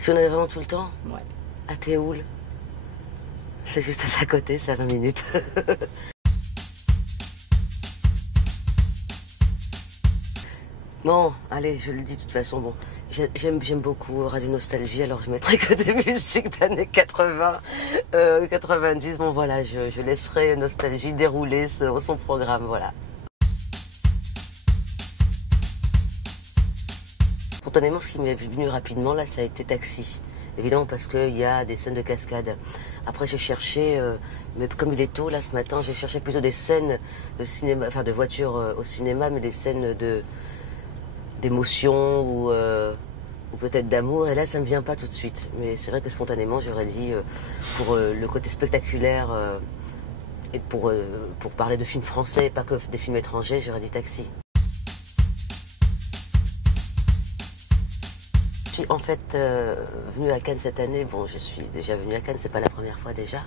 Si on avait vraiment tout le temps? Ouais. À Théoul. C'est juste à sa côté, c'est à 20 minutes. Bon, allez, je le dis de toute façon, bon, j'aime beaucoup Radio Nostalgie, alors je mettrai que des musiques d'années 80, 90, bon voilà, je laisserai Nostalgie dérouler son programme, voilà. Spontanément, ce qui m'est venu rapidement, là, ça a été Taxi. Évidemment, parce qu'il y a des scènes de cascade. Après, j'ai cherché, mais comme il est tôt, là, ce matin, j'ai cherché plutôt des scènes de cinéma, enfin de voitures au cinéma, mais des scènes d'émotion ou peut-être d'amour. Et là, ça me vient pas tout de suite. Mais c'est vrai que spontanément, j'aurais dit, pour le côté spectaculaire et pour parler de films français, pas que des films étrangers, j'aurais dit Taxi. Je suis en fait venue à Cannes cette année. Bon, je suis déjà venue à Cannes, c'est pas la première fois déjà.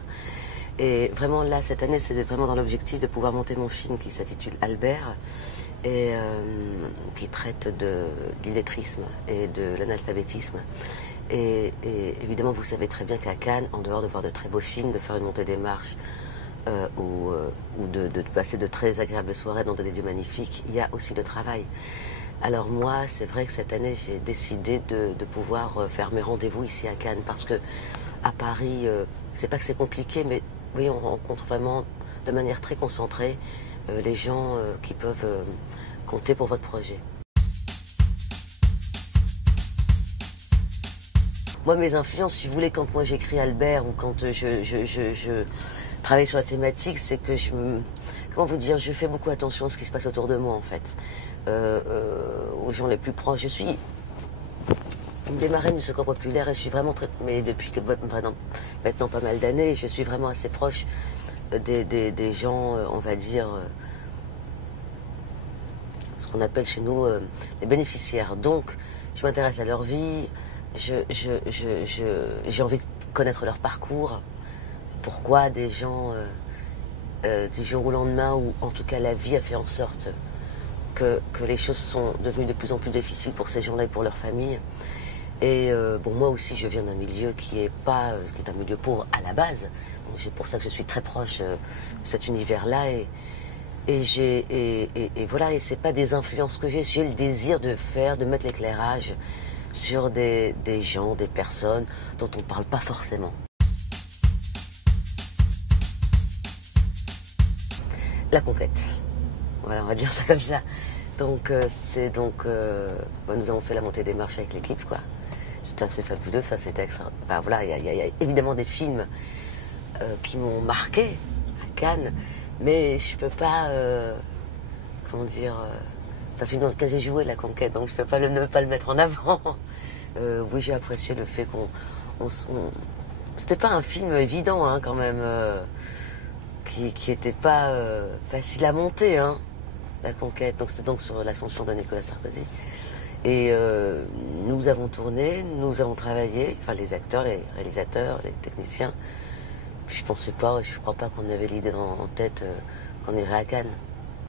Et vraiment là, cette année, c'est vraiment dans l'objectif de pouvoir monter mon film qui s'intitule Albert et qui traite de l'illettrisme et de l'analphabétisme. Et évidemment, vous savez très bien qu'à Cannes, en dehors de voir de très beaux films, de faire une montée des marches ou de passer de très agréables soirées dans des lieux magnifiques, il y a aussi le travail. Alors moi, c'est vrai que cette année, j'ai décidé de pouvoir faire mes rendez-vous ici à Cannes parce que à Paris, c'est pas que c'est compliqué, mais oui, on rencontre vraiment de manière très concentrée les gens qui peuvent compter pour votre projet. Moi, mes influences, si vous voulez, quand moi j'écris Albert ou quand je travaille sur la thématique, c'est que comment vous dire, je fais beaucoup attention à ce qui se passe autour de moi en fait. Aux gens les plus proches. Je suis une des marraines du Secours populaire et je suis vraiment très... Mais depuis maintenant pas mal d'années, je suis vraiment assez proche des gens, on va dire, ce qu'on appelle chez nous les bénéficiaires. Donc, je m'intéresse à leur vie, j'ai envie de connaître leur parcours, pourquoi des gens, du jour au lendemain, ou en tout cas la vie a fait en sorte que les choses sont devenues de plus en plus difficiles pour ces gens-là et pour leur famille. Et bon, moi aussi, je viens d'un milieu qui est un milieu pauvre à la base. C'est pour ça que je suis très proche de cet univers-là. Et voilà, et c'est pas des influences que j'ai le désir de mettre l'éclairage sur des gens, des personnes dont on ne parle pas forcément. La conquête. Voilà, on va dire ça comme ça. Donc, nous avons fait la montée des marches avec l'équipe, quoi. C'était assez fabuleux, enfin, c'était extra. Enfin, voilà, il y a évidemment des films qui m'ont marqué à Cannes, mais je peux pas, comment dire, c'est un film dans lequel j'ai joué, La Conquête, donc je peux pas ne pas le mettre en avant. Oui, j'ai apprécié le fait c'était pas un film évident, hein, quand même, qui était pas facile à monter, hein. La Conquête, donc c'était donc sur l'ascension de Nicolas Sarkozy. Et nous avons tourné, nous avons travaillé, enfin les acteurs, les réalisateurs, les techniciens. Puis je crois pas qu'on avait l'idée en tête qu'on irait à Cannes.